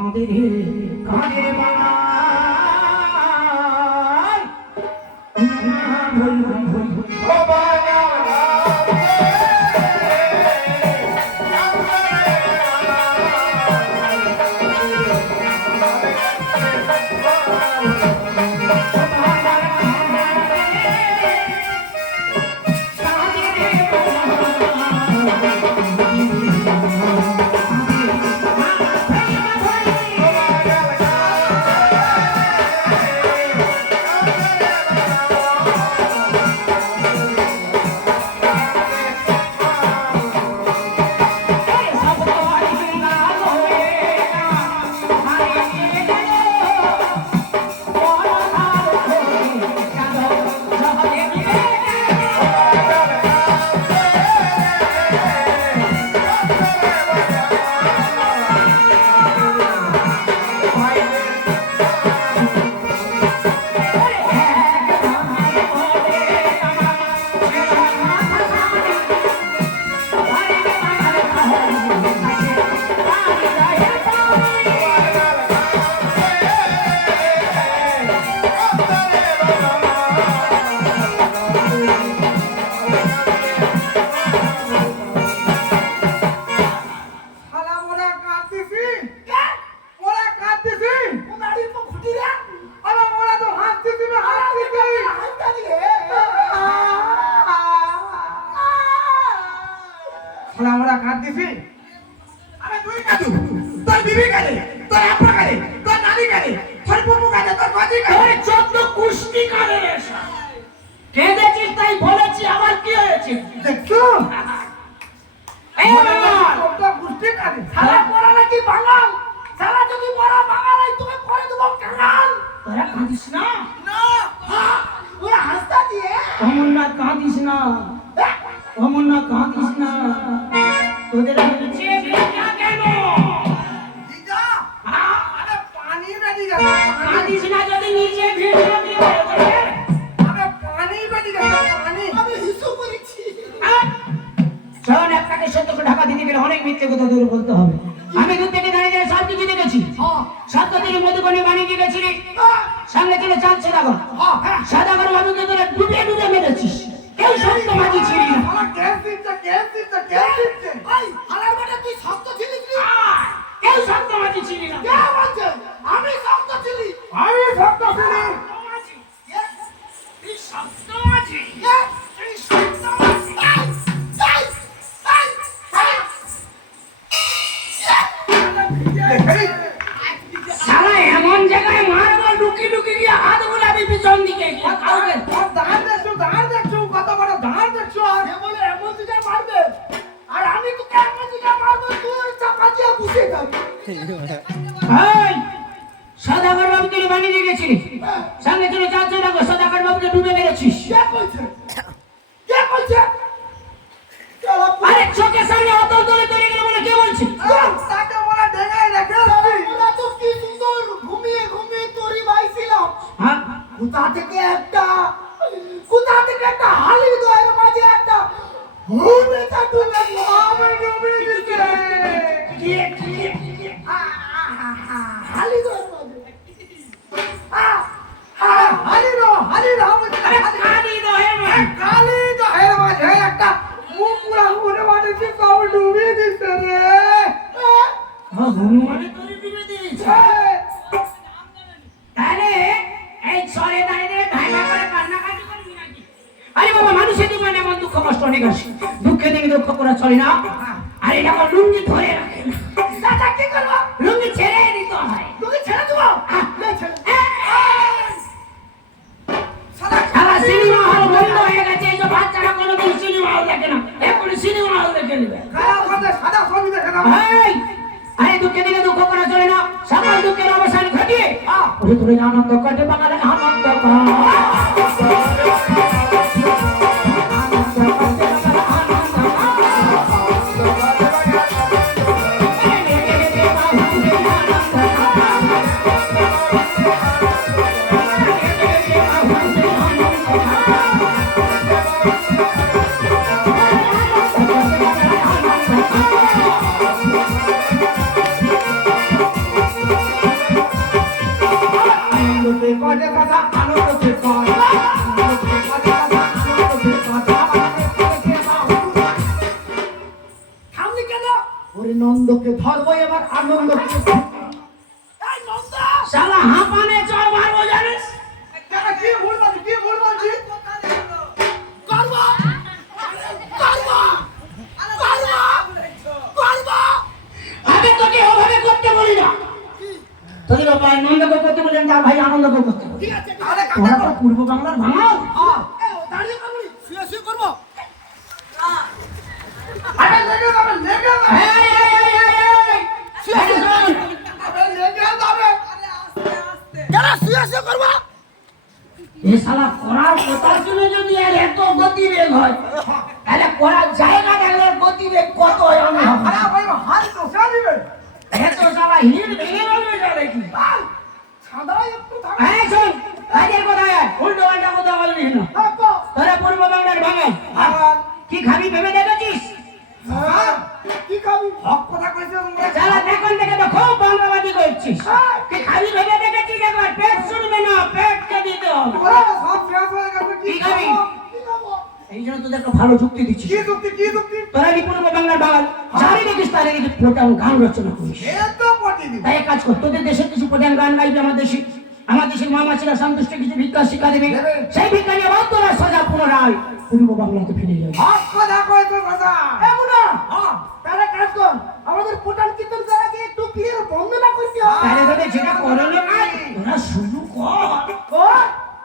কাঁদে রে কাঁদে বানা সত্যকে ঢাকা দিতে গেলে অনেক মিথ্যে কথা দূর বলতে হবে। আমি দূর থেকে দাঁড়িয়ে দাঁড়িয়ে সব কিছু দেখেছি। সাতটা থেকে মধুকনি বানিয়ে গেছিলি সামনে ছিল চাঁদ সাদাগর। সাদাগর তোরা মেরেছিস। কেউ সত্য মাঝি ছিলি কেউ সত্য মাঝি আমি সত্য ছিলি। আমি সত্য ছিলি। সত্য মাঝি সাদা এমন জায়গায় লুকি লুকি গিয়ে দাঁড় দেখছ দাঁড় দেখছ কত বড় দাঁড় দেখছ আর আর আমি বানিয়ে গেছিলি সঙ্গে ছিল চার জন সদাগর বাবুকে ডুবে মেরেছিস। কোথা থেকে একটা? কোথা থেকে একটা হালি দয়ের মাঝে একটা হুমে চাটুলে ডুবে দেখে নেবে। আরে দুঃখে দিনে দুঃখ করা চলে না। সকল দুঃখের অবসান ঘটিয়ে আনন্দ কাটে বাঙালি আনন্দ ওরে ধর্ম এবার আনন্দকে এ শালা করার কথা শুনে যদি আর এত গতিবেগ হয়? তাহলে করার জায়গা থাকলে গতিবেগ কত হয় আমি। আরে ভাই হাত তো চালিবে এত শালা হিট ভেঙে যাবে কি সাদা একটু থাকবে এই শোন কাজের কথা উল্টো পাল্টা কথা বলবি না তোরা পূর্ব বাংলার ভাঙাল কি খাবি ভেবে দেখেছিস? হ্যাঁ কি খাবি? হক কথা কইছে তোমরা শালা এখন থেকে তো খুব বাংলাবাদী করছিস। কি খাবি ভেবে দেখেছিস একবার পেট শুনবে না পেটকে দিতে হবে ওরা সব শেষ হয়ে গেছে কি কি খাবি? খাব? কি খাব? এই জন্য তোদের একটা ভালো যুক্তি দিচ্ছিস কি যুক্তি কি যুক্তি? তোরা কি পূর্ব বাংলার বাঙাল? যারই দেখিস তারই দেখি প্রোটাম গান রচনা করিস। এ তো তাই এক কাজ কর তোদের দেশের কিছু প্রধান গান গাইবে আমার দেশে। আমার দেশের মামাছিরা সন্তুষ্ট কিছু ভিক্ষা শিক্ষা দেবে। সেই ভিক্ষা নিয়ে আবার তোরা সোজা পুনরায় পূর্ব বাংলাতে ফিরে যাবে হক কথা কইছে কথা এমনা হ্যাঁ কাজ কর আমাদের পোটান কীর্তন আগে একটু ক্লিয়ার বন্দনা করতে হবে। তাহলে যেটা করো না তোরা শুরু কর। কর?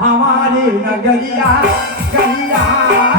हमारे नगरिया गरिया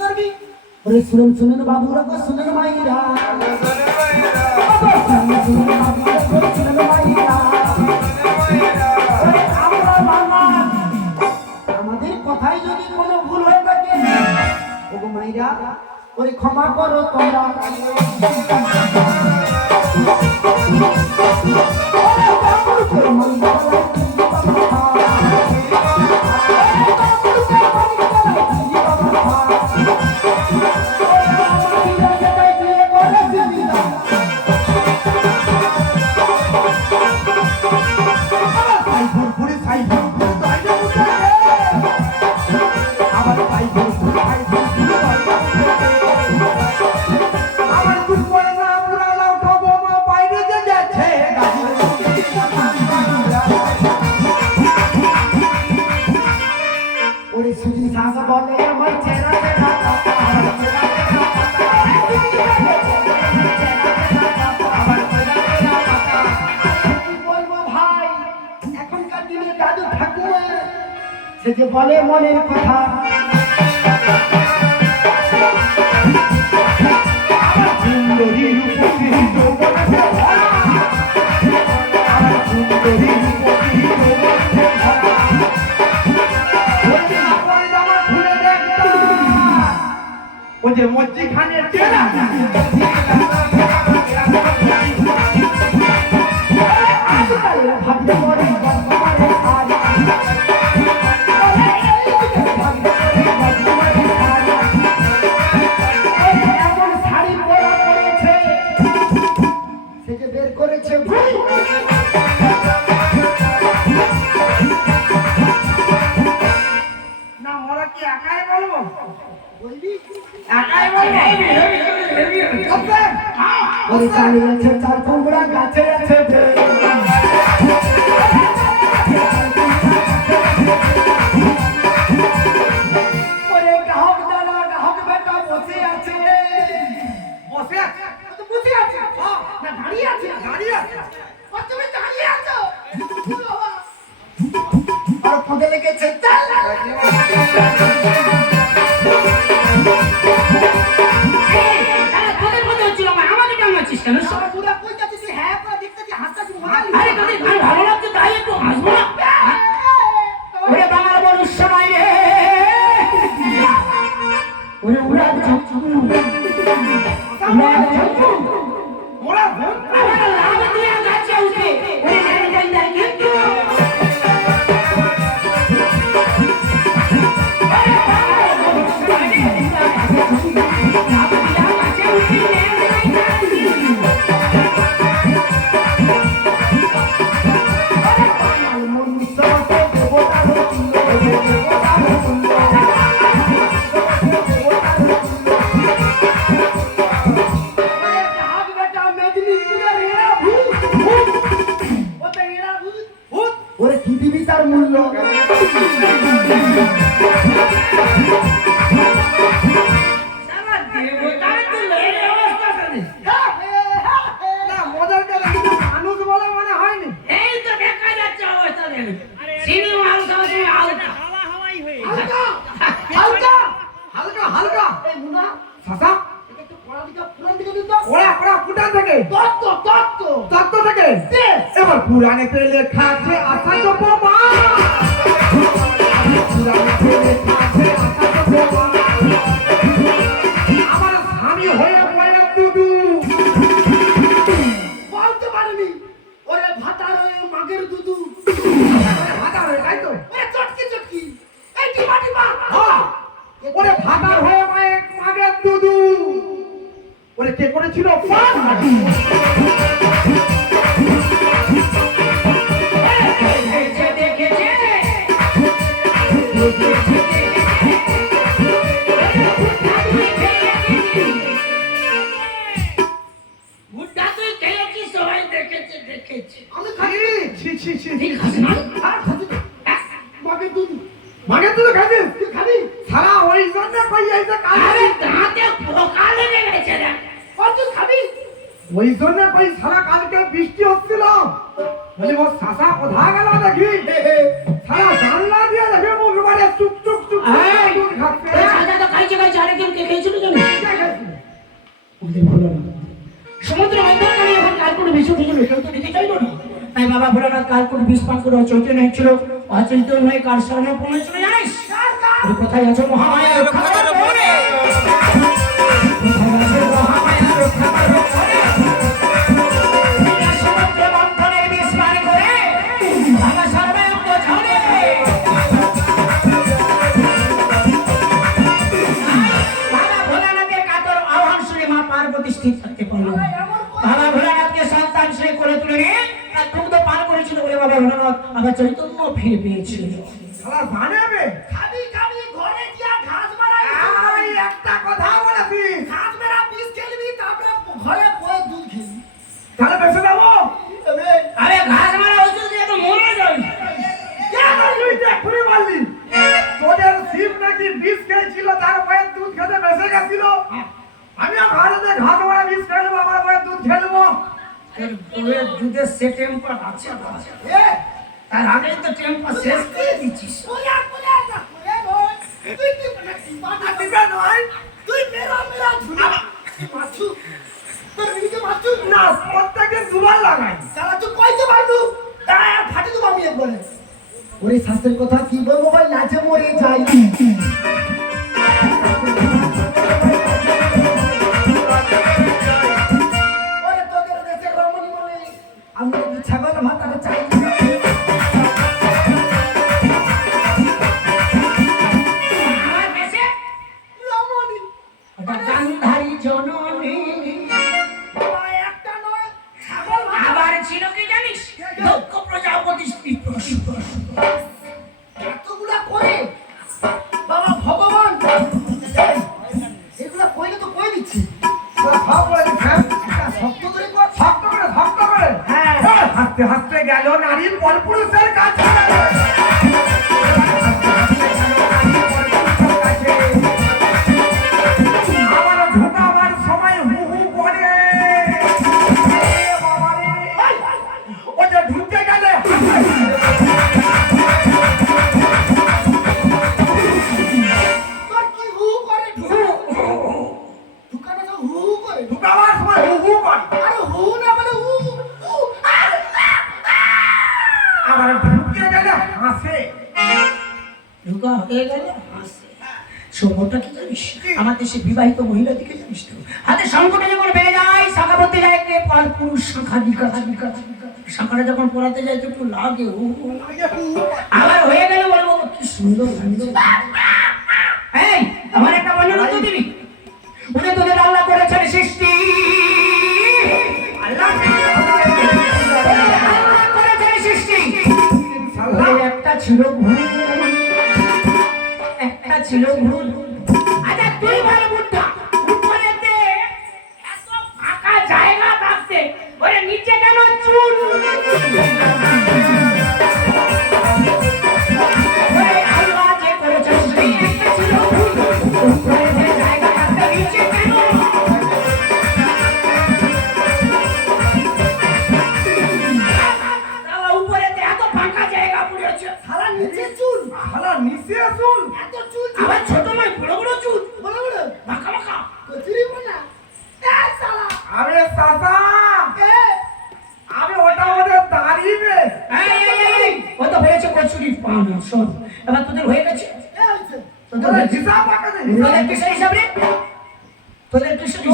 করবি ওরে শুনুন বাবুরা কো শুনুন মাইরা আমাদের কথাই যদি কোনো ভুল হয়ে থাকে ওগো মাইরা ওরে ক্ষমা করো তোমরা যে মজ্জিখানে টেনা ভাবতে পারি ওই কালিয়াছে চার কুমড়া গাছে। তত্ত্ব। থেকে? এবার পুরাণে পেলে খাচ্ছে আশা তো বাবা পুরাণে পেলে বাবা হয়ে পড়ে দুদু। বলতে পারিনি। ওরে ভাতা রয়ে মাগের দুদু। ভাতা রয়ে তাই তো? ওরে চটকি চটকি। এই টিপা টিপা। ওরে ভাতার হয়ে মায়ের দুদু। ওরে কে করেছিল? পান তাই বাবা ভোলানাথ কালকুট বিষপাঙ্কুর চৈতন্য হয়েছিল? অচৈতন্য হয়ে কার সামনে হয়েছিল জানিস? কোথায় আছো মহামায়া? বাবা ভোলানাথ আমার চৈতন্য ফিরে পেয়েছিল। আমার বানাবে? আগেই তো টেম্পো শেষ করে দিচ্ছিস না প্রত্যেকে দুবার লাগাই সারা তুই কইতে পারব তাই আর ফাটে দেবো আমি বলে। ওরে শাস্ত্রের কথা কি বলব ভাই? লাজে মরে যাই। হ্যাঁ। হাসতে হাসতে গেল নারীর বল কাছে। রোগা হয়ে কি জানিস? আমার দেশে বিবাহিত জানিস তো? হাতে সংকটে যখন বেড়ে যায়, শাখা পড়তে যায় কে? পুরুষ শাখা শাখাটা যখন পড়াতে যায়, তো একটু লাগে, ও। আবার হয়ে বলব কি সুন্দর সুন্দর আমার একটা অনুরোধ দিবি। উনি তোদের আল্লাহ করেছেন সৃষ্টি। আল্লাহ করেছেন সৃষ্টি। একটা ছিল ভূমি ছিল ভুল আচ্ছা তুই বল বুদ্ধ तो तो